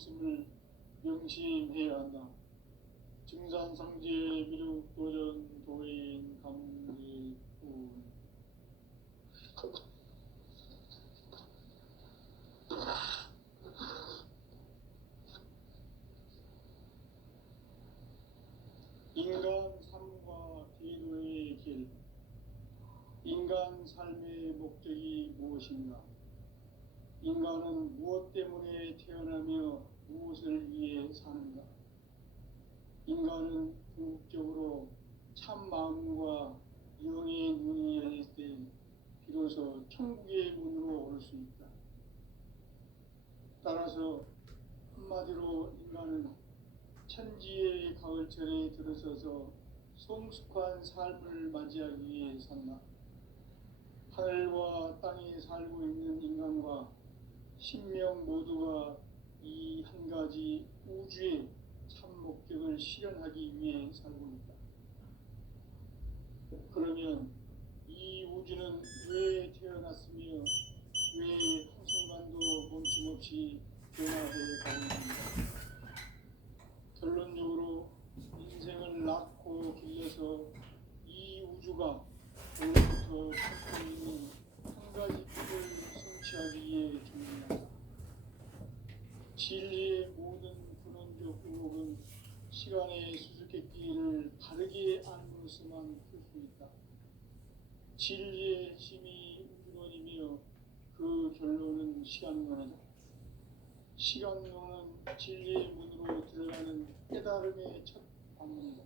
있음을 명심해야 한다. 증산상제 미륵도전 도인 감리꾼 인간 삶과 기도의 길. 인간 삶의 목적이 무엇인가? 인간은 무엇 때문에 태어나며 무엇을 위해 사는가? 인간은 궁극적으로 참 마음과 영의 눈이 열릴 때 비로소 천국의 문으로 올 수 있다. 따라서 한마디로 인간은 천지의 가을철에 들어서서 성숙한 삶을 맞이하기 위해 산다. 하늘과 땅에 살고 있는 인간과 신명 모두가 이 한 가지 우주의 참 목적을 실현하기 위해 살고 있다. 그러면 이 우주는 왜 태어났으며 왜 한순간도 멈춤없이 변화해 가고 있는가? 결론적으로 인생을 낳고 길러서 이 우주가 오늘부터 찾고 있는 한 가지 뜻을 성취하기 위해 준비한다. 진리의 모든 근원적 의혹은 시간의 수수께끼를 바르게 알므로서만 풀 수 있다. 진리의 핵심이 우주론이며 그 결론은 시간론이다. 시간론은 진리의 문으로 들어가는 깨달음의 첫 방문이다.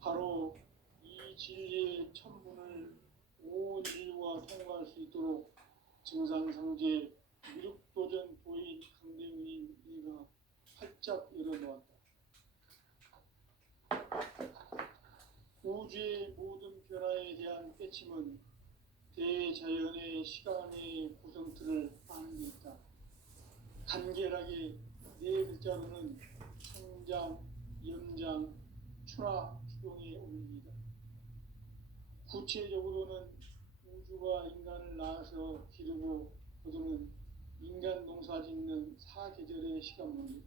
바로 이 진리의 천문을 온 인류가 통과할 수 있도록 증산상제 미륵도전 도인 강대훈이 네가 활짝 열어놓았다. 우주의 모든 변화에 대한 깨침은 대자연의 시간의 구성틀을 아는 데 있다. 간결하게 네 글자로는 성장, 연장, 추나 추동의 원리이다. 구체적으로는 우주가 인간을 낳아서 기르고 거두는 인간 농사 짓는 사계절의 시간문이다.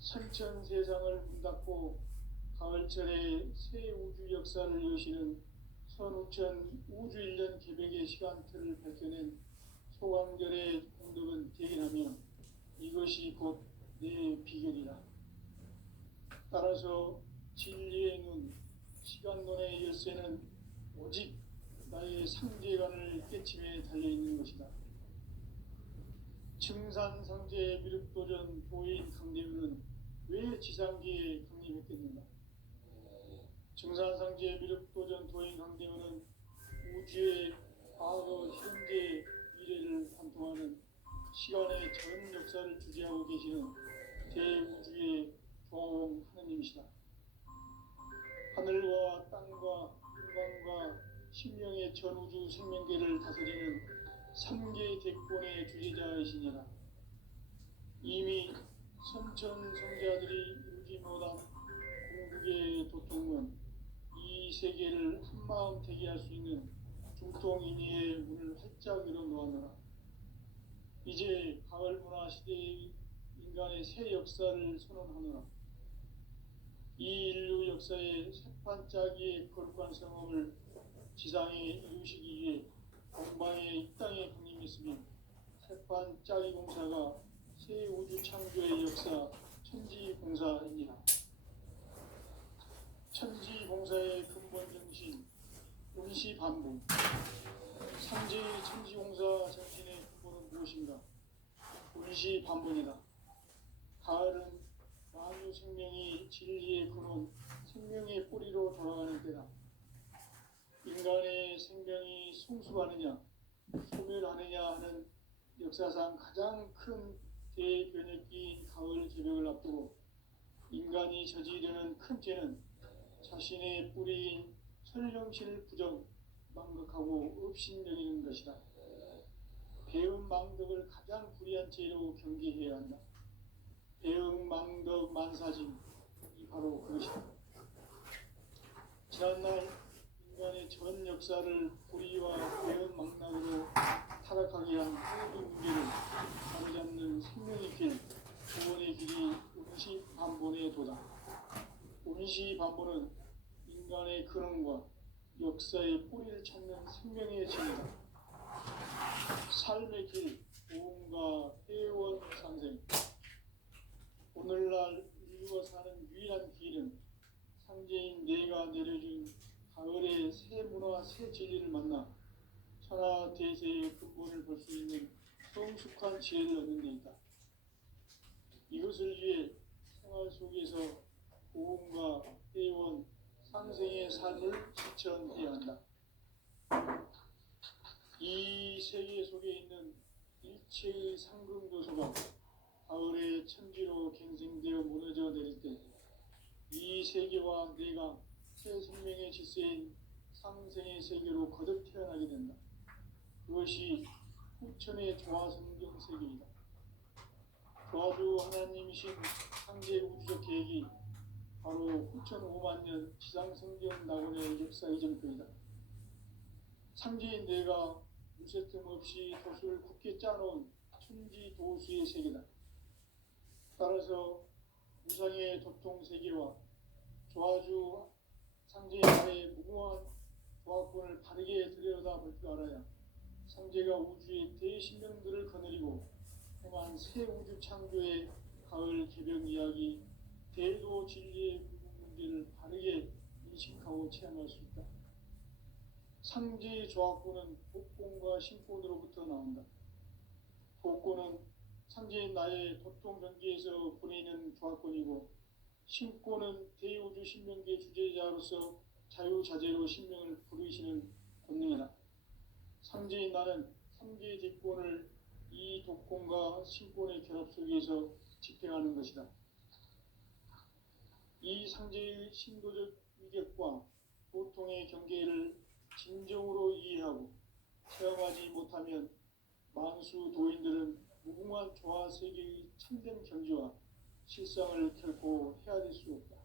선천 세상을 문 닫고 가을철에 새 우주 역사를 여시는 선우천 우주 1년 개백의 시간틀을 밝혀낸 소강절의 공덕은 대견하며 이것이 곧 내 비결이다. 따라서 진리의 눈, 시간론의 열쇠는 오직 나의 상제관을 깨침에 달려있는 것이다. 증산상제 미륵도전 도인 강대훈은 왜 지상계에 강림했겠는가? 증산상제 미륵도전 도인 강대훈은 우주의 과거, 현재, 미래를 관통하는 시간의 전 역사를 주재하고 계시는 대우주의 조홍 하느님이시다. 하늘과 땅과 인간과 신명의 전우주 생명계를 다스리는 3개 대권의 주재자이시니라. 이미 선천성자들이 이루지 못한 궁극의 도통은 이 세계를 한마음 되게 할 수 있는 중통인의의 문을 활짝 열어놓았노라. 이제 가을문화 시대의 인간의 새 역사를 선언하노라. 이 인류 역사의 새판짜기의 거룩한 성험을 지상에 이루시기 위해 동방의 이 땅에 강림했으며 새판짜기 공사가 새 우주 창조의 역사 천지공사입니다. 천지공사의 근본 정신 운시반복. 상제의 천지공사 정신의 근본은 무엇인가? 운시반복이다. 가을은 만유 생명이 진리의 근원, 생명의 뿌리로 돌아가는 때다. 인간의 생명이 성숙하느냐, 소멸하느냐 하는 역사상 가장 큰 대변혁기인 가을 개벽을 앞두고 인간이 저지르는 큰 죄는 자신의 뿌리인 설령실 부정, 망극하고 업신여기는 것이다. 배은 망덕을 가장 불의한 죄로 경계해야 한다. 배은 망덕 만사진, 이 바로 그것이다. 지난날 인간의 전 역사를 불의와 배은 망락으로 타락하게 한 모든 문제를 바로잡는 도다. 운시반보는 인간의 근원과 역사의 뿌리를 찾는 생명의 진이다. 삶의 길, 보험과 회원 상생. 오늘날 인류가 사는 유일한 길은 상제인 내가 내려준 가을의 새 문화, 새 진리를 만나 천하 대세의 근본을 볼 수 있는 성숙한 지혜를 얻는 데 있다. 이것을 위해 생활 속에서 보험과 회원, 상생의 삶을 실천해야 한다. 이 세계 속에 있는 일체의 상승도서가 가을의 천지로 갱생되어 무너져 내릴 때 이 세계와 내가 새 생명의 질서인 상생의 세계로 거듭 태어나게 된다. 그것이 후천의 조화성경 세계이다. 조화주 하나님이신 상제 우주적 계획이 바로 후천 5만 년 지상성경 낙원의 역사 이전표이다. 상제인 내가 무쇠 틈 없이 도수를 굳게 짜놓은 천지 도수의 세계다. 따라서 무상의 도통 세계와 조화주 상제의 아래의 무궁한 조화권을 바르게 들여다볼 줄 알아야 상제가 우주의 대신명들을 거느리고 행한 새 우주 창조의 가을 개벽 이야기, 대도 진리의 문제를 바르게 인식하고 체험할 수 있다. 상제의 조화권은 복권과 신권으로부터 나온다. 복권은 상제인 나의 도통 경계에서 보내는 조화권이고, 신권은 대우주 신명계 주제자로서 자유자재로 신명을 부르시는 권능이다. 상제인 나는 상제의 뒷권을 이 독권과 신권의 결합 속에서 집행하는 것이다. 이 상제의 신도적 위격과 보통의 경계를 진정으로 이해하고 체험하지 못하면 만수 도인들은 무궁한 조화 세계의 참된 경지와 실상을 결코 헤아릴 수 없다.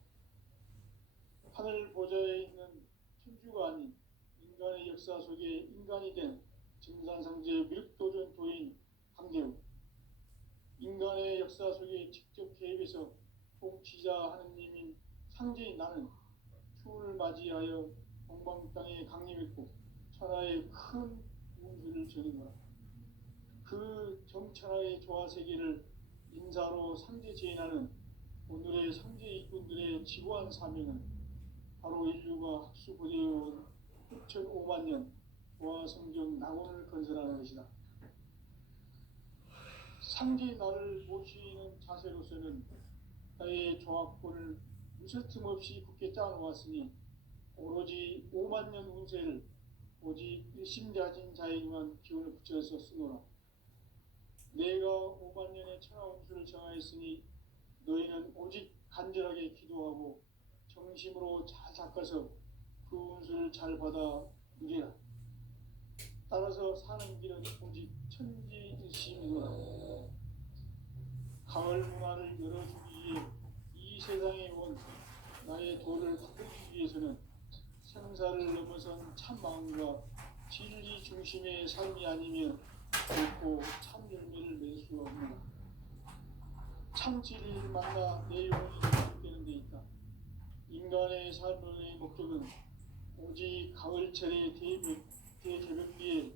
하늘 보좌에 있는 천주가 아닌 인간의 역사 속에 인간이 된 증산상제 미륵도전 도인 강대우, 인간의 역사 속에 직접 개입해서 통치자 하느님인 상제인 나는 추운을 맞이하여 동방 땅에 강림했고 천하의 큰 운수를 전이노라. 그 정천하의 조화세계를 인사로 상제 제인하는 오늘의 상제 일꾼들의 지고한 사명은 바로 인류가 학수고대해온 6,5만 년 조화성경 낙원을 건설하는 것이다. 상제의 나를 모시는 자세로서는 나의 조화권을 무쇠틈 없이 굳게 짜놓았으니 오로지 5만 년 운세를 오직 일심자진 자에게만 기운을 붙여서 쓰노라. 내가 5만 년의 천하 운수를 정하였으니 너희는 오직 간절하게 기도하고 정심으로 잘 닦아서 그 운수를 잘 받아 누리라. 따라서 사는 길은 오직 천지일심이노라. 가을 문화를 열어주기 위해 이 세상에 온 나의 도를 바꾸기 위해서는 생사를 넘어선 참 마음과 진리 중심의 삶이 아니면 결코 참 열매를 맺을 수가 없노라. 참 진리를 만나 내 영혼이 회복되는 데 있다. 인간의 삶의 목적은 오직 가을철의 대개벽기에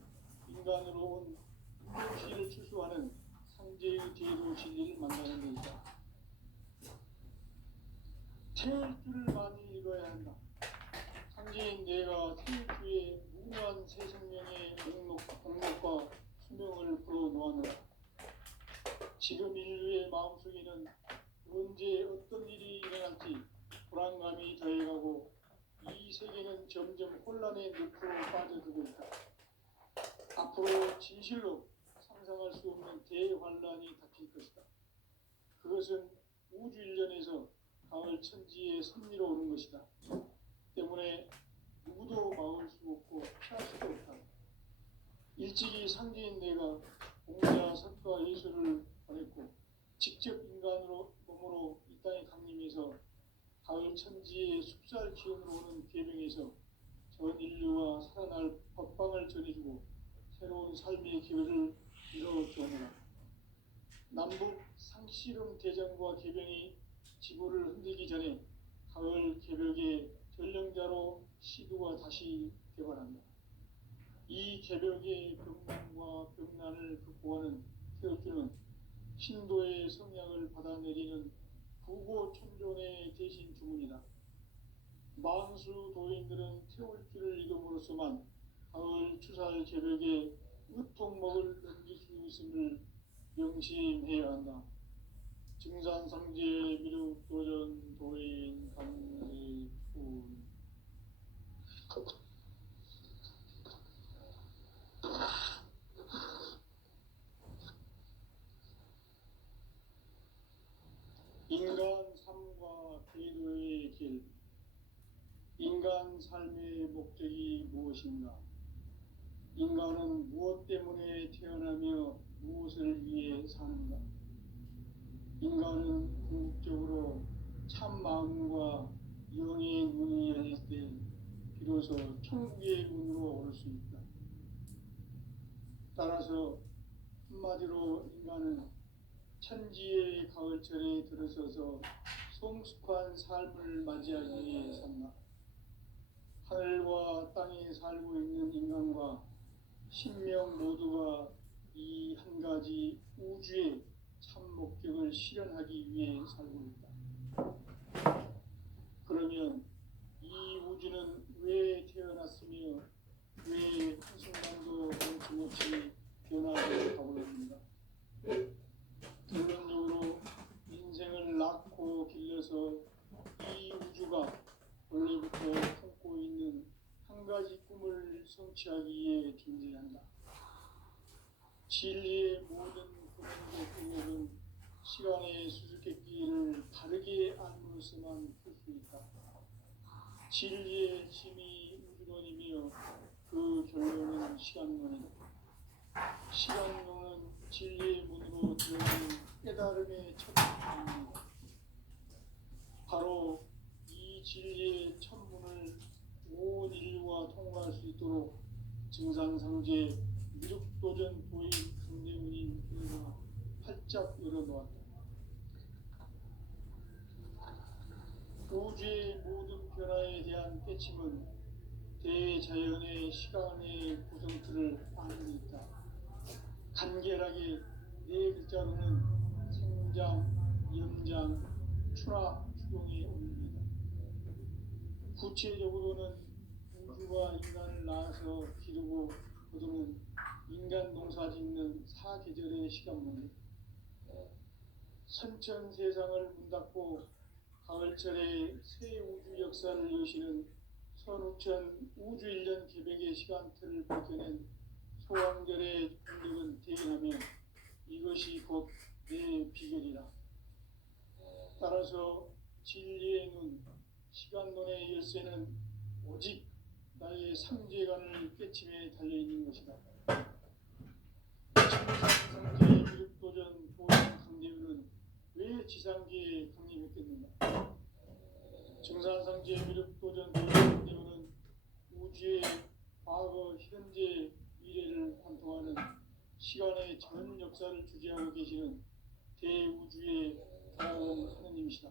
인간으로 온 인간시를 추수하는 상제의 대도 진리를 만나는 데 있다. 태일주를 많이 읽어야 한다. 상제인 내가 태일주의 무궁한 새 생명의 공력과 수명을 불어놓았노라. 지금 인류의 마음속에는 언제 어떤 일이 일어날지 불안감이 더해가고 이 세계는 점점 혼란의 늪으로 빠져들고 있다. 앞으로 진실로 상상할 수 없는 대환란이 닥칠 것이다. 그것은 우주 일련에서 가을 천지의 섭리로 오는 것이다. 때문에 누구도 막을 수 없고 피할 수도 없다. 일찍이 상제인 내가 공자, 석가, 예수를 보냈고 직접 인간으로 몸으로 이 땅에 강림해서 가을 천지의 숲살 기운으로 오는 계명에서 전 인류와 살아날 법방을 전해주고 새로운 삶의 기회를 이뤄주노라. 남북 상씨름 대전과 계병이 지구를 흔들기 전에 가을 개벽의 전령자로 시드가 다시 개발한다. 이 개벽의 병난과 병난을 극복하는 태울주는 신도의 성약을 받아내리는 부고천존의 대신 주문이다. 만수 도인들은 태울주를 이름으로서만 가을 추살 개벽의 으통목을 넘길 수 있음을 명심해야 한다. 증산상제 미륵도전 도인 감리군. 인간 삶과 계도의 길. 인간 삶의 목적이 무엇인가? 인간은 무엇 때문에 태어나며 무엇을 위해 사는가? 인간은 궁극적으로 참 마음과 영의 문이 열릴 때 비로소 천국의 문으로 오를 수 있다. 따라서 한마디로 인간은 천지의 가을철에 들어서서 성숙한 삶을 맞이하기 위해 산다. 하늘과 땅에 살고 있는 인간과 신명 모두가 이 한 가지 우주의 참 목적을 실현하기 위해 살고 있다. 그러면 이 우주는 왜 태어났으며 왜 한순간도 멈추 못이 변화해 가고 있는가? 결론적으로 인생을 낳고 길러서 이 우주가 원래부터 품고 있는 한 가지 꿈을 성취하기 위해 존재한다. 진리의 모든 근원적 능력은 시간의 수수께끼를 바르게 알므로서만 풀 수 있다. 진리의 힘이 우주론이며 그 결론은 시간론이다. 시간론은 진리의 문으로 들어가는 깨달음의 첫 문입니다. 바로 이 진리의 천문을 온 인류가 통과할 수 있도록 증산상제 미륵도전 도인 강대문인 교회가 활짝 열어놓았다. 우주의 모든 변화에 대한 깨침은 대자연의 시간의 구성틀을 아는 데 있다. 간결하게 네 글자로는 생장, 연장, 추나, 추동의 원리이다. 구체적으로는 우주가 인간을 낳아서 기르고 거두는 인간 농사 짓는 사계절의 시간문이다. 선천 세상을 문닫고 가을철에 새 우주 역사를 여시는 선우천 우주 1년 개벽의 시간틀을 벗겨낸 소왕절의 공덕은 대견하며 이것이 곧 내 비결이라. 따라서 진리의 눈, 시간론의 열쇠는 오직 나의 삼재간을 깨침에 달려있는 것이다. 증산상제의 미륵도전 도인 강대문은 왜 지상계에 강림했겠는가? 증산상제의 미륵도전 도인 강대문은 우주의 과거, 현재, 미래를 관통하는 시간의 전 역사를 주재하고 계시는 대우주의 자원 하느님이시다.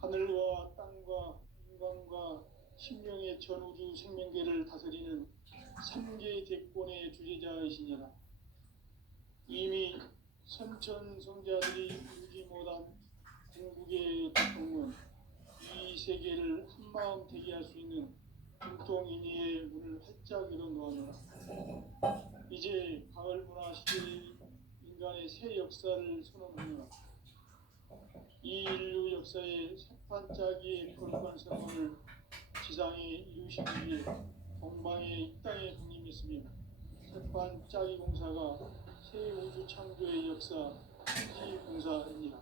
하늘과 땅과 인간과 신명의 전우주 생명계를 다스리는 3개 대권의 주재자이시니라. 이미 선천성자들이 이루지 못한 궁극의 대통은 이 세계를 한마음 되게 할 수 있는 공통인의의 문을 활짝 열어놓았노라. 이제 가을 문화 시대의 인간의 새 역사를 선언하노라. 이 인류 역사의 새판짜기의 거룩한 성공을 지상에 이루시기 위해 동방의 이 땅에 군림했으며 새판짜기 공사가 새 우주 창조의 역사 천지공사입니다.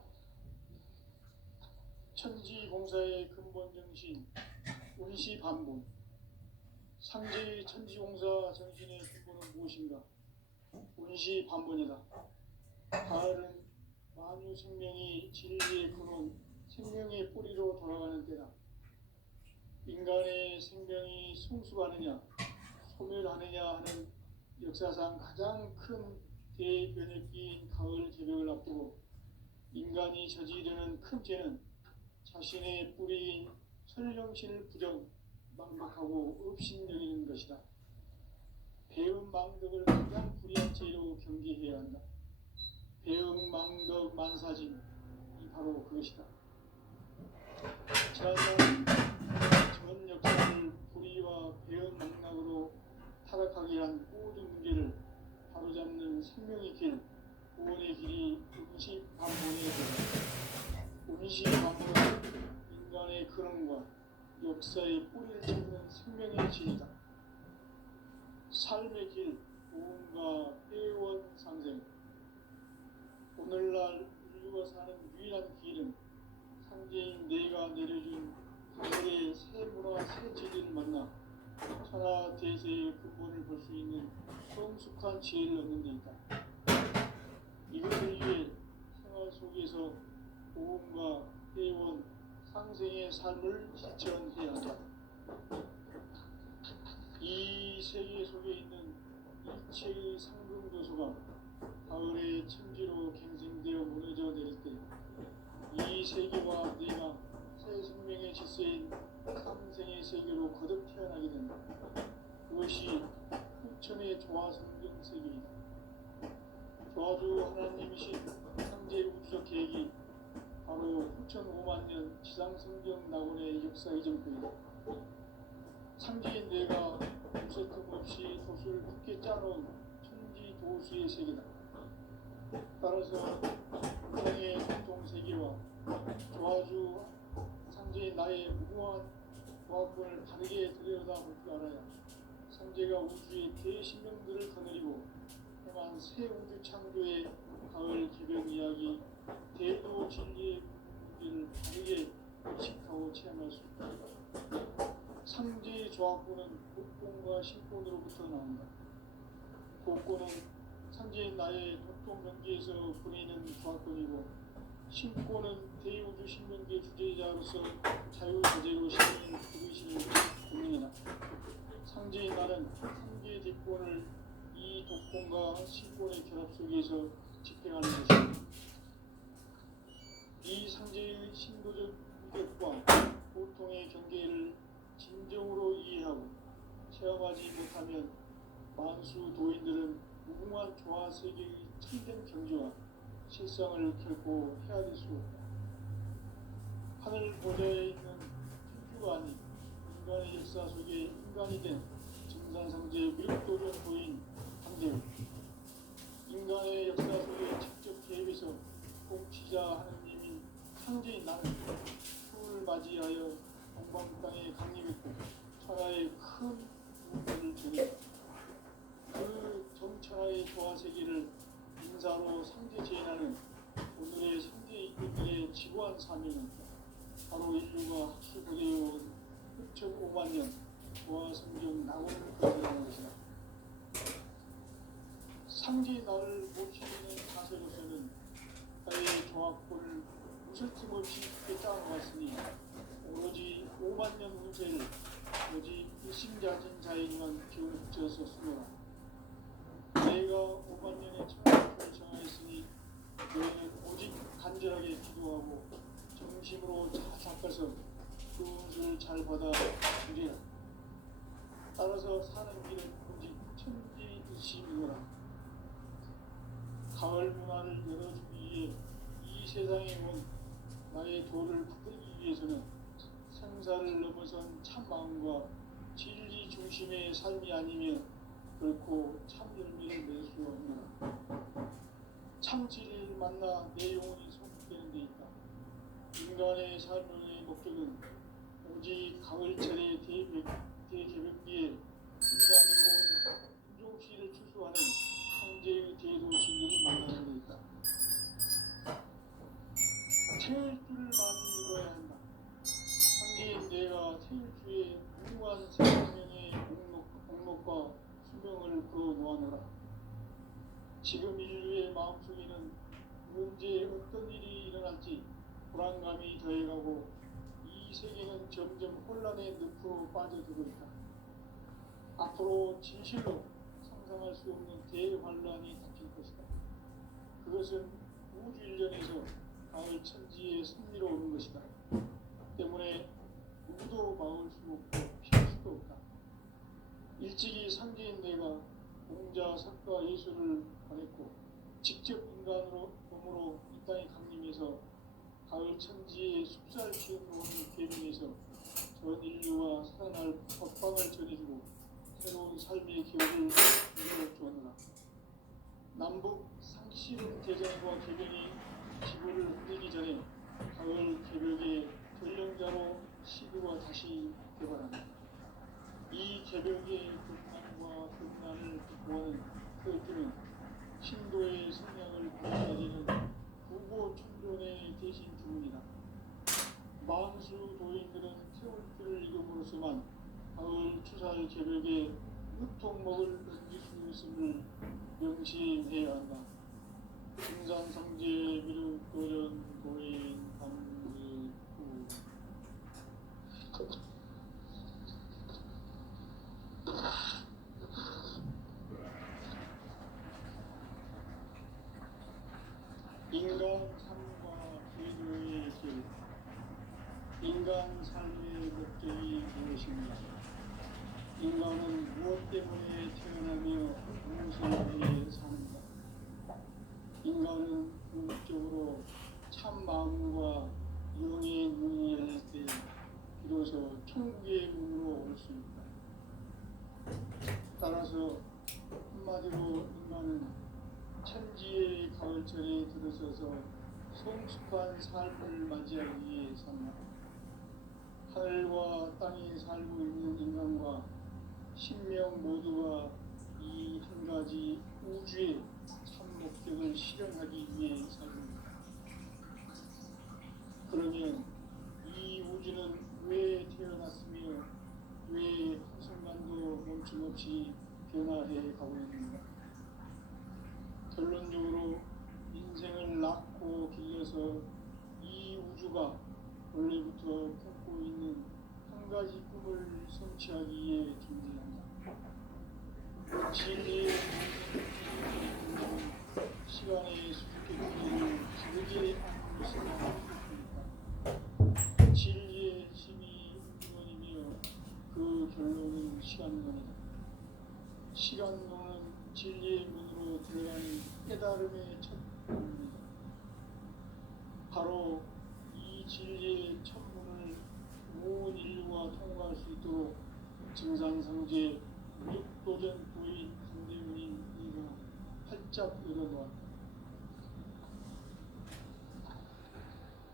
천지공사의 근본 정신 운시반본. 상제의 천지공사 정신의 근본은 무엇인가? 운시반본이다. 가을은 만유 생명이 진리의 근원, 생명의 뿌리로 돌아가는 때다. 인간의 생명이 성숙하느냐, 소멸하느냐 하는 역사상 가장 큰 대변혁기인 가을 개벽을 앞두고 인간이 저지르는 큰 죄는 자신의 뿌리인 설령신을 망덕하고 업신여기는 것이다. 배음 망덕을 가장 불의한 죄로 경계해야 한다. 배음 망덕 만사짐이 바로 그것이다. 지난날 전 역사를 불의와 배음 망락으로 타락하게 한 모든 문제를 바로잡는 생명의 길, 구원의 길이 운시반문의 길. 운시반문은 인간의 근원과 역사의 뿌리를 찾는 생명의 길이다. 삶의 길, 구원과 회원 상생. 오늘날 인류가 사는 유일한 길은 상제인 내가 내려준 하늘의 새 문화 새 진리를 만나 천하 대세의 근본을 볼 수 있는 성숙한 지혜를 얻는 데 있다. 이것을 위해 생활 속에서 보험과 회원, 상생의 삶을 실천해야 한다. 이 세계 속에 있는 일체의 상승도수가 가을의 천지로 갱생되어 무너져 내릴 때 이 세계와 네가 새 생명의 질서인 상생의 세계로 거듭 태어나게 된다. 그것이 후천의 조화성경 세계이다. 조화주 하나님이신 상제 우주적 계획이 바로 후천 5만 년 지상성경 낙원의 역사 이전표이다. 상제인 내가 무쇠틈 없이 돛을 굳게 짜놓은 천지 도수의 세계다. 따라서 우상의 동세계와 조화주 상제인 나의 무궁한 조합권을 다르게 들여다볼 줄 알아야 상제가 우주의 대신명들을 거느리고 행한 새 우주 창조의 가을 개변 이야기, 대도 진리의 문제를 다르게 의식하고 체험할 수 있다. 상제의 조합권은 복권과 신권으로부터 나온다. 복권은 상제인 나의 도통 경계에서 보내는 조합권이고, 신권은 대우주 신명계 주제자로서 자유자재로 실현하는 그것이 본능이다. 상제인 나는 상제의 뒷권을 이 독권과 신권의 결합 속에서 집행하는 것이다. 이 상제의 신도적 위력과 보통의 경계를 진정으로 이해하고 체험하지 못하면 만수 도인들은 무궁한 조화 세계의 참된 경지와 실상을 결코 헤아릴 수 없다. 하늘 보좌에 있는 천주가 아닌 인간의 역사 속에 인간이 된 증산상제의 미륵도전 도인 상제요. 인간의 역사 속에 직접 개입해서 공치자 하느님인 상제인 나는 추을 맞이하여 동방 땅에 강림했고 천하의 큰 무엇을 전했다. 그 정천하의 조화 세계를 인사로 상제 제인하는 오늘의 상제 이꾼들의 지구한 사명은 바로 인류가 학술고대해온 흑천 5만 년 조화 성경 낙원을 거듭하는 것이다. 상제 나를 모시는 자세로서는 나의 조합권을 무술 틈 없이 깊게 짜놓았으니 오로지 5만 년 운세를 오직 일심자진 자에게만 기울여서 쓰노라. 내가 5만 년의 천하를 정하였으니 너희는 오직 간절하게 기도하고 정심으로 닦아서 그 운수를 잘 받아 주리라. 따라서 사는 길은 오직 천지의심이노라. 가을 문화를 열어주기 위해 이 세상에 온 나의 도를 붙들기 위해서는 생사를 넘어선 참마음과 진리 중심의 삶이 아니면 결코 참 열매를 낼 수 없노라. 참 진리를 만나 내 영혼이 성숙되는 데 있다. 인간의 삶의 목적은 오직 가을철의 대개벽기에 인간으로 온 인종시를 추수하는 황제의 대도 진리를 만나는 데 있다. 태일주를 많이 읽어야 한다. 상제인 내가 태일주의 무궁한 생명의 목록과 수명을 그어 놓아노라. 지금 인류의 마음속에는 언제 어떤 일이 일어날지 불안감이 더해가고 이 세계는 점점 혼란의 늪으로 빠져들고 있다. 앞으로 진실로 상상할 수 없는 대환란이 닥칠 것이다. 그것은 우주 일련에서 가을 천지의 승리로 오는 것이다. 때문에 누구도 막을 수 없고 피할 수도 없다. 일찍이 상계인 내가 공자, 석가, 예수를 보냈고 직접 인간으로 몸으로 이 땅에 강림해서 가을 천지의 숲살 기운으로 오는 계명에서 전 인류와 살아날 법방을 전해주고 새로운 삶의 기회를 이루어 주었노라. 남북 상시름 대전과 개병이 지구를 흔들기 전에 가을 개벽의 전령자로 시구가 다시 개발한다. 이 개벽의 극난과 극난을 극복하는 태극기는 신도의 성향을 보여내리는 부고 천존의 대신 주문이다. 만수 도인들은 태울기를 이름으로서만 가을 추살 개벽에 흑통목을 던질 수 있음을 명심해야 한다. 중산성제 미륵도전 고인 방지구 인간 삶과 기도의 길. 인간 삶의 목적이 무엇인가? 인간은 무엇 때문에 태어나며 무엇을 위해 사는가? 인간은 궁극적으로 참 마음과 영의 눈이 열릴 때 비로소 천국의 문으로 올 수 있다. 따라서 한마디로 인간은 천지의 가을철에 들어서서 성숙한 삶을 맞이하기 위해 산다. 하늘과 땅에 살고 있는 인간과 신명 모두가 이 한 가지 우주의 참 목적을 실현하기 위해 살입니다. 그러면 이 우주는 왜 태어났으며 왜 한순간도 멈춤없이 변화해 가고 있는가? 결론적으로 인생을 낳고 길러서 이 우주가 원래부터 품고 있는 한 가지 꿈을 성취하기 위해 존재한다. 진리의 시간의 수수께끼를 기르게 하는 것이다. 진리의 힘이 근원이며 그 결론은 시간론이다. 시간론은 진리의 문으로 들어가는 깨달음의 첫 문입니다. 바로 이 진리의 첫 문을 온 인류가 통과할 수 있도록 증산성제 육도전 부인 강대문인 이가 활짝 열어놓았다.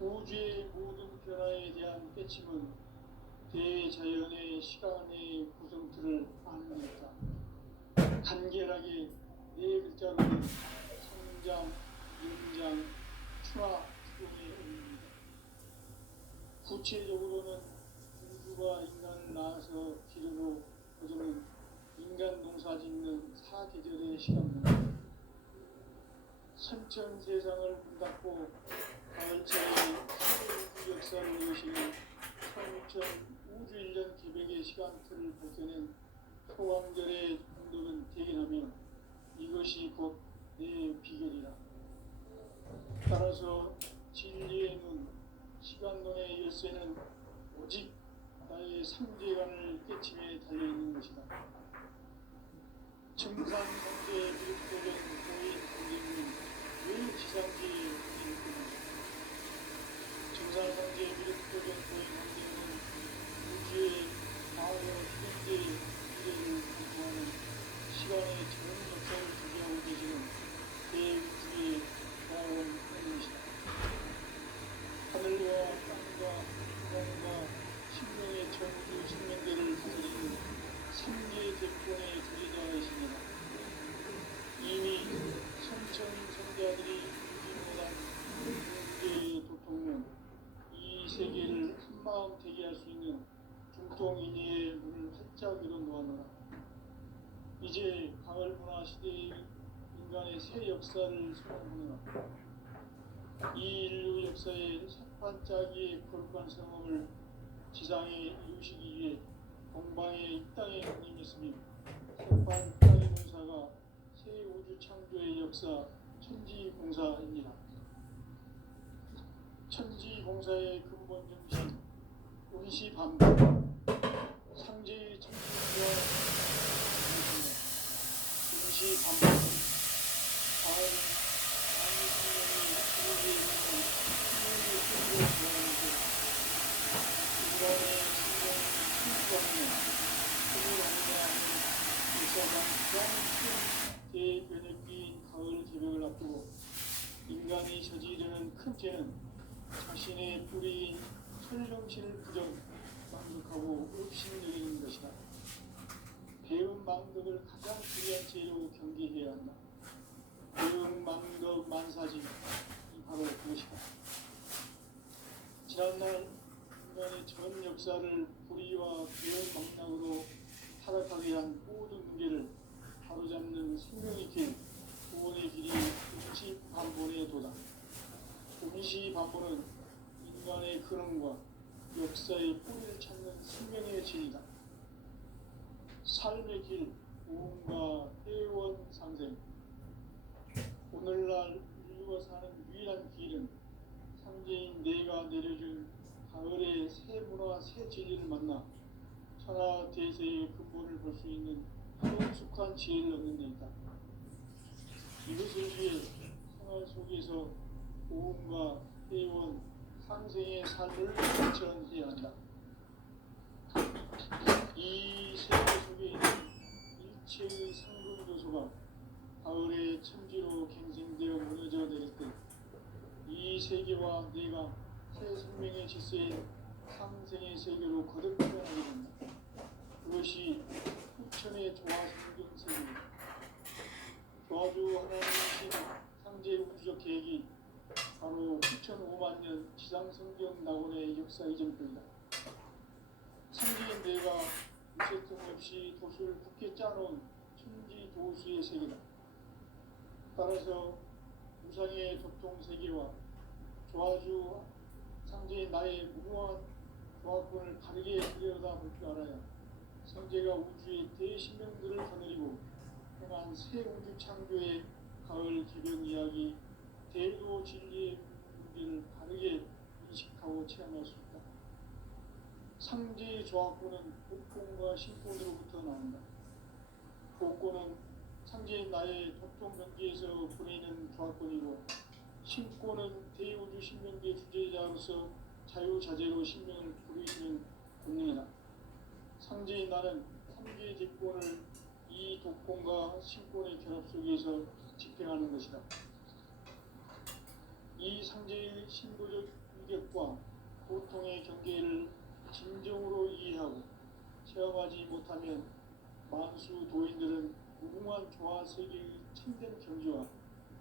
우주의 모든 변화에 대한 깨침은 대자연의 시간의 구성틀을 아는 것이다. 간결하게 네 글자로 성장, 연장, 추락, 추동의 의미입니다. 구체적으로는 우주가 인간을 낳아서 기르고 거두는 인간 농사 짓는 사계절의 시간입니다. 선천 세상을 문닫고 가을철에 우주 역사를 여시는 성천 우주 1년 기백의 시간틀을 벗겨낸 소강절의 공덕은 대견하며 이것이 곧 내 비결이라. 따라서 진리의 눈, 시간론의 열쇠는 오직 나의 삼재간을 깨침에 달려있는 것이다. 증산성제 미륵도전 고인 강림은 왜 지상지에 있는가? 증산성제 미륵도전 고인 강림은 우주의 과거, 현재, 미래를 공부하는 시간의 전 역사를 주재하고 계시는 대우주의 과원 것이다. 하늘과 땅과 공과 신명의 전주 신명대를 다스리는 삼계 대권의 주제자이시니라. 이미 선천 성자들이 이루지 못한 문제의 도통은 이 세계를 한마음 되게 할 수 있는 중통인의의 문을 활짝 열어놓았노라. 이제 가을 문화 시대의 인간의 새 역사를 소망하노라. 이 인류 역사의 삭반짜기의 거룩한 성험을 지상에 이루시기 위해 동방의 이 땅에 강림했으며 삭반 땅의 공사가 새 우주 창조의 역사 천지공사입니다. 천지공사의 근본 정신, 운시반복, 상제의 천지와 운시반복, 가을 많은 생명이 우리의 힘을 힘으로 좋아하는데 인간의 생명이 힘없는 힘을 없는 일사상 큰 대변혁기인 가을 개벽을 앞두고 인간이 저지르는 큰 죄는 자신의 뿌리인 설령신을 부정 망극하고 읍신여기는 것이다. 배은 망극을 가장 불리한 죄로 경계해야 한다. 배은 망극 만사지 바로 그것이다. 지난날 인간의 전 역사를 불의와 배은 망락으로 타락하게 한 모든 문제를 바로잡는 생명의 길, 구원의 길이 운시반본의 도다. 운시반본은 인간의 근원과 역사의 뿌리를 찾는 생명의 진이다. 삶의 길, 우음과 회원 상생. 오늘날 인류가 사는 유일한 길은 상제인 내가 내려준 가을의 새 문화, 새 진리를 만나 천하 대세의 근본을 볼 수 있는 성숙한 지혜를 얻는 데 있다. 이것을 위해 생활 속에서 우음과 회원, 상생의 삶을 실천해야 한다. 이 세계 속에 있는 일체의 상분 요소가 가을의 천지로 갱생되어 무너져 내릴 때 이 세계와 내가 새 생명의 질서인 상생의 세계로 거듭 태어나게 된다. 그것이 후천의 조화성경 세계입니다. 조화주 하나님이신 상제 우주적 계획이 바로 9,5만 년 지상성경 낙원의 역사 이전표이다. 상제인 내가 무쇠등 없이 도수를 굳게 짜놓은 천지 도수의 세계다. 따라서 우상의 도통 세계와 조화주 상제인 나의 무모한 조화권을 다르게 들여다볼 줄 알아야 상제가 우주의 대신명들을 거느리고 행한 새 우주 창조의 가을 개변 이야기, 대도 진리의 문제를 바르게 인식하고 체험할 수 있다. 상제의 조화권은 복권과 신권으로부터 나온다. 복권은 상제인 나의 도통 경계에서 보내는 조화권이고 신권은 대우주 신명계 주제자로서 자유자재로 신명을 부르시는 본능이다. 상제인 나는 삼계의 뒷권을 이 독권과 신권의 결합 속에서 집행하는 것이다. 이 상제의 신도적 위력과 고통의 경계를 진정으로 이해하고 체험하지 못하면 만수 도인들은 무궁한 조화 세계의 참된 경지와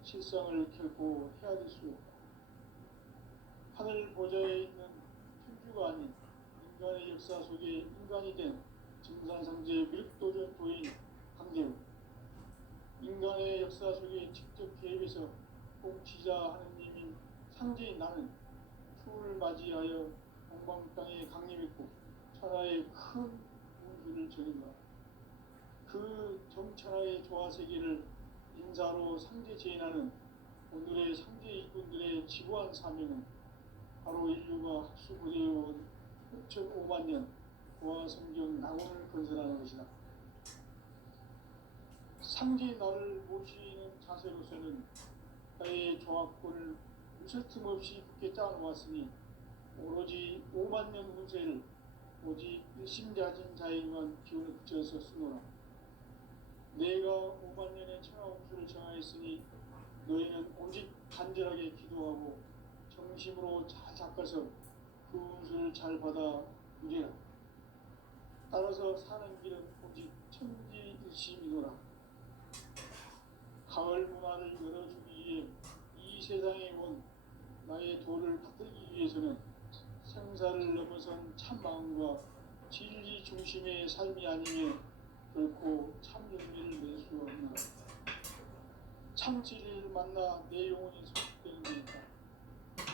실상을 결코 헤아릴 수 없다. 하늘 보좌에 있는 천주가 아닌 인간의 역사 속에 인간이 된 증산상제의 밀도전 도인 강대우, 인간의 역사 속에 직접 개입해서 공치자 하느님인 상제인 나는 추을 맞이하여 동방 땅에 강림했고 천하의 큰 우주를 전인다. 그 정천하의 조화세계를 인사로 상제 제인하는 오늘의 상제 일꾼들의 지구한 사명은 바로 인류가 학수고대해온 6,5만 년 조화성경 낙원을 건설하는 것이다. 상제인 나를 모시는 자세로서는 나의 조화권을 무쇠틈 없이 굳게 짜놓았으니 오로지 5만 년 운세를 오직 일심자진 자에게만 기운을 붙여서 쓰노라. 내가 5만 년의 천하운수를 정하였으니 너희는 오직 간절하게 기도하고 정심으로 잘 닦아서 그 운수를 잘 받아 누리라. 따라서 사는 길은 오직 천지일심이노라. 가을 문화를 열어주기 위해 이 세상에 온 나의 도를 받들기 위해서는 생사를 넘어선 참마음과 진리 중심의 삶이 아니면 결코 참 열매를 낼 수 없노라. 참 진리를 만나 내 영혼이 소속되는 데 있다.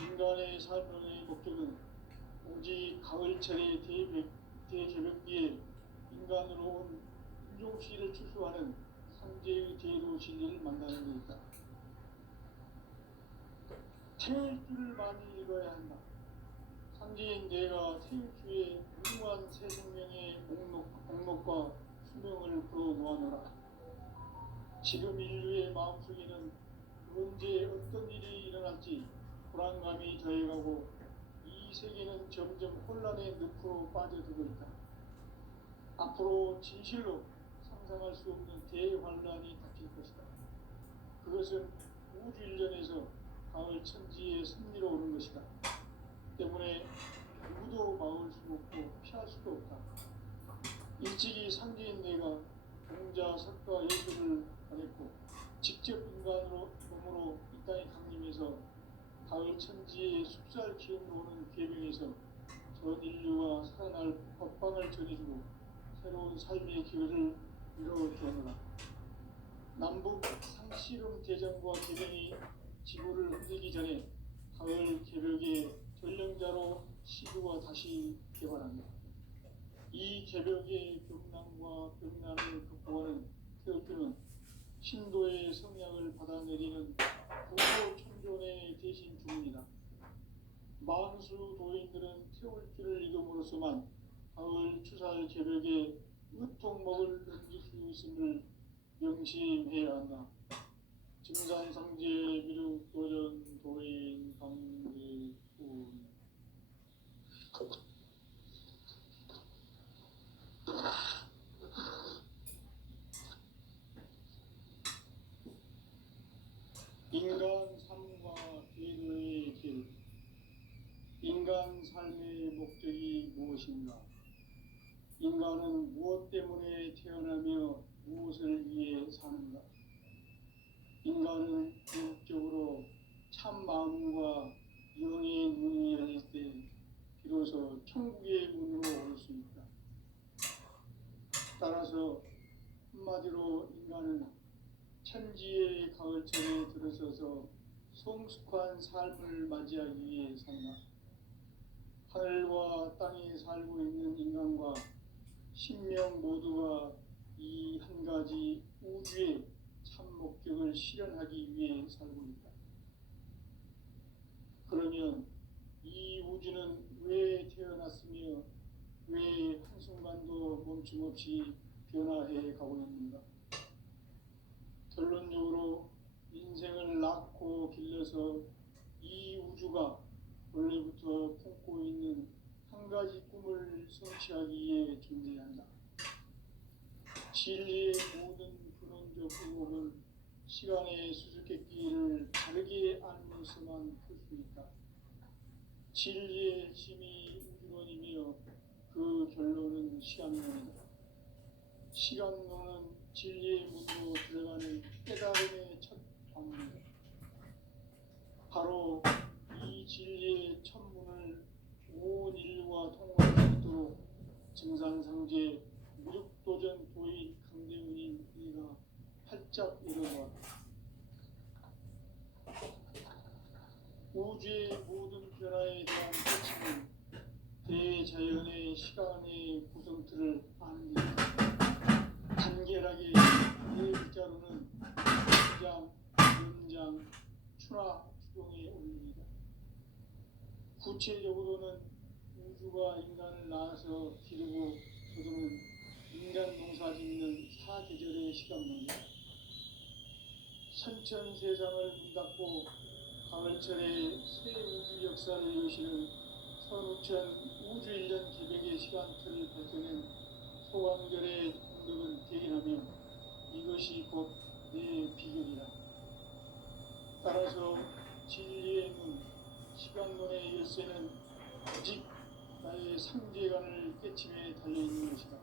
인간의 삶의 목적은 오직 가을철의 대개벽기에 인간으로 온 인종씨를 추수하는 상제의 대도 진리를 만나는 데 있다. 태일주를 많이 읽어야 한다. 상제인 내가 태일주의 무궁한 새 생명의 목록과 수명을 풀어놓아노라. 지금 인류의 마음속에는 언제 어떤 일이 일어날지 불안감이 더해가고 이 세계는 점점 혼란의 늪으로 빠져들고 있다. 앞으로 진실로 상상할 수 없는 대환란이 닥칠 것이다. 그것은 우주 일련에서 가을 천지의 승리로 오는 것이다. 때문에 누구도 막을 수 없고 피할 수도 없다. 일찍이 상제인 내가 공자, 석가, 예수를 보냈고 직접 인간으로 몸으로 이 땅에 강림해서 가을 천지의 숲살 기운으로 오는 계명에서 전 인류가 살아날 법방을 전해주고 새로운 삶의 기회를 이뤄주었노라. 남북 상씨름 대전과 계명이 지구를 흔들기 전에 가을 개벽의 전령자로 시구가 다시 개발한다. 이 개벽의 병난과 병난을 극복하는 태울주는 신도의 성약을 받아내리는 구조 천존의 대신 주문이다. 만수 도인들은 태울주를 이름으로서만 가을 추살 개벽에 으통목을 넘길 수 있음을 명심해야 한다. 증산상제 미륵 도전 도인 강대군. 인간 삶과 계도의 길. 인간 삶의 목적이 무엇인가? 인간은 무엇 때문에 태어나며 무엇을 위해 사는가? 인간은 궁극적으로 참 마음과 영의 문이 열릴 때 비로소 천국의 문으로 올 수 있다. 따라서 한마디로 인간은 천지의 가을철에 들어서서 성숙한 삶을 맞이하기 위해 산다. 하늘과 땅에 살고 있는 인간과 신명 모두가 이 한 가지 우주의 참 목적을 실현하기 위해 살고 있다. 그러면 이 우주는 왜 태어났으며 왜 한순간도 멈춤없이 변화해 가고 있는가? 결론적으로 인생을 낳고 길러서 이 우주가 원래부터 품고 있는 한 가지 꿈을 성취하기 위해 존재한다. 진리의 모든 근원적 의혹은 시간의 수수께끼를 다르게 알면서만 풀 수 있다. 진리의 핵심이 우주론이며 그 결론은 시간론이다. 시간론은 진리의 문으로 들어가는 깨달음의 첫 방문이다. 바로 이 진리의 첫 문을 온 인류가 통과할 수 있도록 증산상제 무력도전 도인 강대훈인 이가 활짝 열어놓았다. 우주의 모든 변화에 대한 핵심은 대자연의 시간의 구성틀을 아는 것이다. 간결하게 네 글자로는 연장, 연장, 추나, 추동의 원리이다. 구체적으로는 우주가 인간을 낳아서 기르고 거두는 인간 농사 짓는 사계절의 시간론이다. 선천세상을 문닫고 가을철에 새 우주 역사를 여시는 선우천 우주일년 기백의 시간틀을 밝혀낸 소강절의 공덕은 대인하며 이것이 곧 내 비결이다. 따라서 진리의 문, 시간론의 열쇠는 오직 나의 상제관을 깨침에 달려있는 것이다.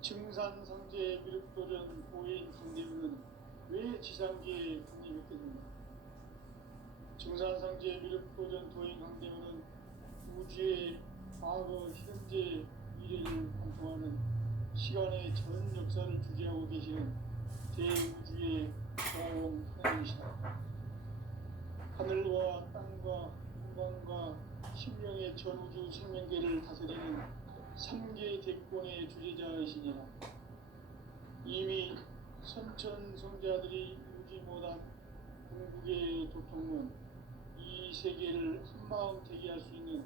증산상제 미륵도전 도인 강대훈은 왜 지상계에 군림했겠는가? 증산상제 미륵도전 도인 강대훈은 우주의 과거, 현재, 미래를 관통하는 시간의 전 역사를 주재하고 계시는 대우주의 고공 하나님이시다. 하늘과 땅과 인간과 신명의 전우주 생명계를 다스리는 3개 대권의 주재자이시니라. 이미 선천성자들이 이루지 못한 궁극의 도통은 이 세계를 한마음 되게 할 수 있는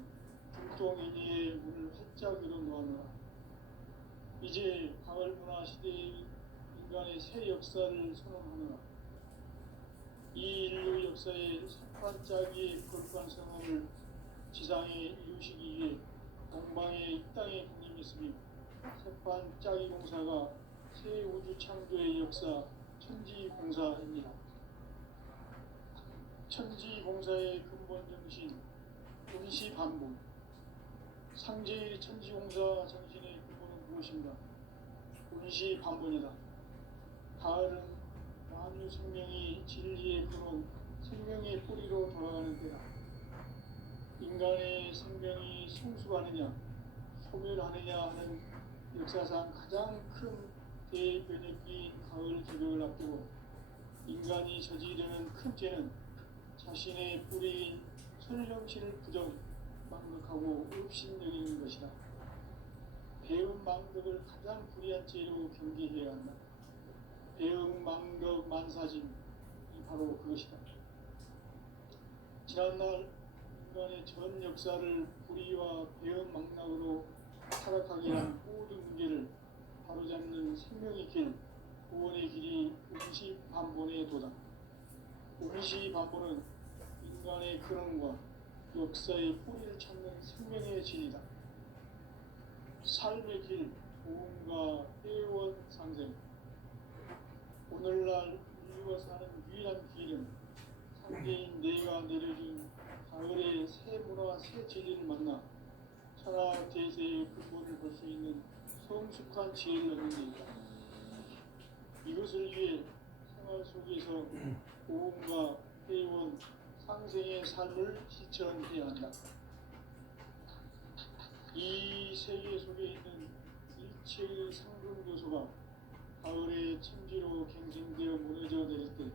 중동인의 문을 활짝 열어놓았노라. 이제 가을 문화 시대의 인간의 새 역사를 선언하노라. 이 인류 역사의 산반짜기의 거룩한 성함을 지상에 이루시기 위해 동방의 이 땅에 군림했으며 산반짜기 공사가 새 우주 창조의 역사 천지공사입니다. 천지공사의 근본 정신 운시반복. 상제의 천지공사 정신의 근본은 무엇인가? 운시반복이다. 가을은 만유 생명이 진리의 근원, 생명의 뿌리로 돌아가는 때다. 인간의 생명이 성숙하느냐, 소멸하느냐 하는 역사상 가장 큰 대변혁기인 가을 개벽을 앞두고 인간이 저지르는 큰 죄는 자신의 뿌리인 설령신을 부정, 망극하고 업신여기는 것이다. 배음 망덕을 가장 불의한 죄로 경계해야 한다. 배음 망덕 만사짐이 바로 그것이다. 지난날 인간의 전 역사를 불의와 배음 망락으로 타락하게 한 모든 문제를 바로잡는 생명의 길, 구원의 길이 운시반본의 도다. 운시반본은 인간의 근원과 역사의 뿌리를 찾는 생명의 진이다. 삶의 길, 보험과 회원 상생. 오늘날 인류가 사는 유일한 길은 상대인 내가 내려준 가을의 새 문화, 새 진리를 만나 천하 대세의 근본을 볼 수 있는 성숙한 지혜를 얻는 데이다. 이것을 위해 생활 속에서 보험과 회원, 상생의 삶을 실천해야 한다. 이 세계 속에 있는 일체의 상급 요소가 가을의 천지로 갱생되어 무너져 내릴 때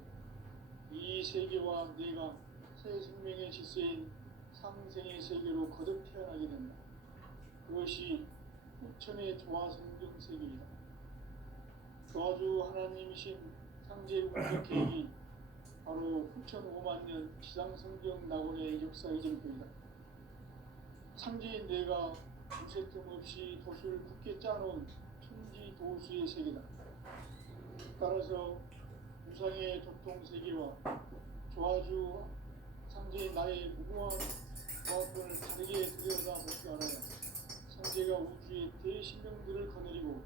이 세계와 내가 새 생명의 질서인 상생의 세계로 거듭 태어나게 된다. 그것이 후천의 조화성경 세계이다. 조화주 하나님이신 상제 우주 계획이 바로 후천 5만 년 지상성경 낙원의 역사 이전표이다. 상제인 내가 무쇠뜸 없이 도수를 굳게 짜놓은 천지 도수의 세계다. 따라서 우상의 도통 세계와 조화주 상제인 나의 무궁한 조합권을 다르게 들여다볼 줄 알아야 상제가 우주의 대신명들을 거느리고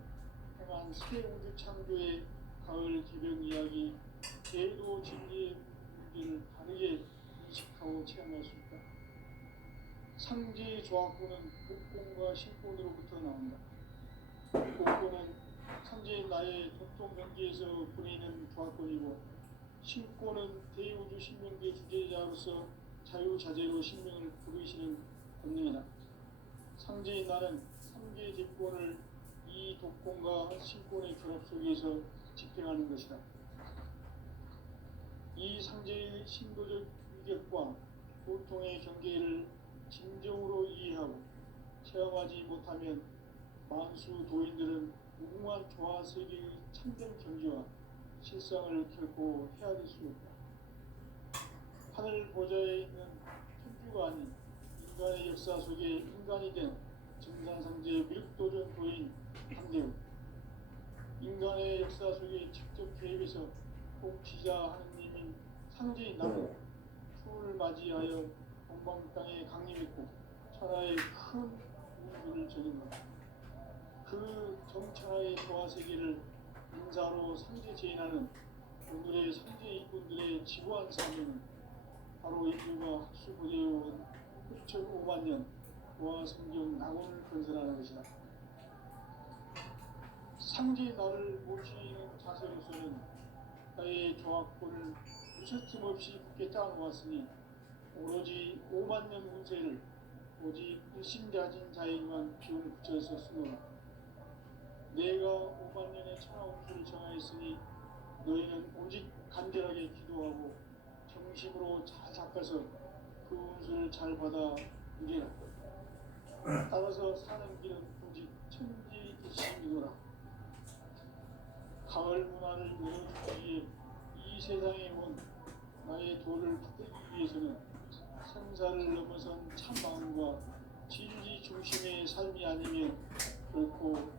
행한 새 우주 창조의 가을 개벽 이야기, 제도 진리의 문제를 다르게 인식하고 체험할 수 있다. 상제의 조합권은 복권과 신권으로부터 나온다. 복권은 상제인 나의 도통 경계에서 보내는 조합권이고, 신권은 대우주 신명계 주제자로서 자유자재로 신명을 부르시는 권능이다. 상제인 나는 3개 대권을 이 독권과 신권의 결합 속에서 집행하는 것이다. 이 상제의 신도적 위격과 고통의 경계를 진정으로 이해하고 체험하지 못하면 만수 도인들은 무궁한 조화 세계의 참된 경지와 실상을 결코 헤아릴 수 없다. 하늘 보좌에 있는 천주가 아닌 인간의 역사 속에 인간이 된 정산상제 밀도전 도인 한대우, 인간의 역사 속에 직접 개입해서 통치자 하느님인 상제인 나도 추을 맞이하여 동방 땅에 강림했고 천하의 큰 우주를 저는 것. 그 정천하의 조화 세계를 인사로 상제 제인하는 오늘의 상제 일꾼들의 지구한 사명은 바로 인류가 학수부대해온 후천 5만 년 조화 성경 낙원을 건설하는 것이다. 상제 나를 모시는 자세로서는 나의 조합권을 무쇠틈 없이 굳게 짜놓았으니 오로지 5만 년 운세를 오직 일심가진 자에게만 기운을 붙여서 쓰노라. 내가 5만 년의 천하 운수를 정하였으니 너희는 오직 간절하게 기도하고 정심으로 잘 닦아서 그 운수를 잘 받아 누리라. 따라서 사는 길은 오직 천지 뜻이니라. 가을 문화를 열어주기 위해 이 세상에 온 나의 도를 붙들기 위해서는 생사를 넘어선 참 마음과 진리 중심의 삶이 아니면 결코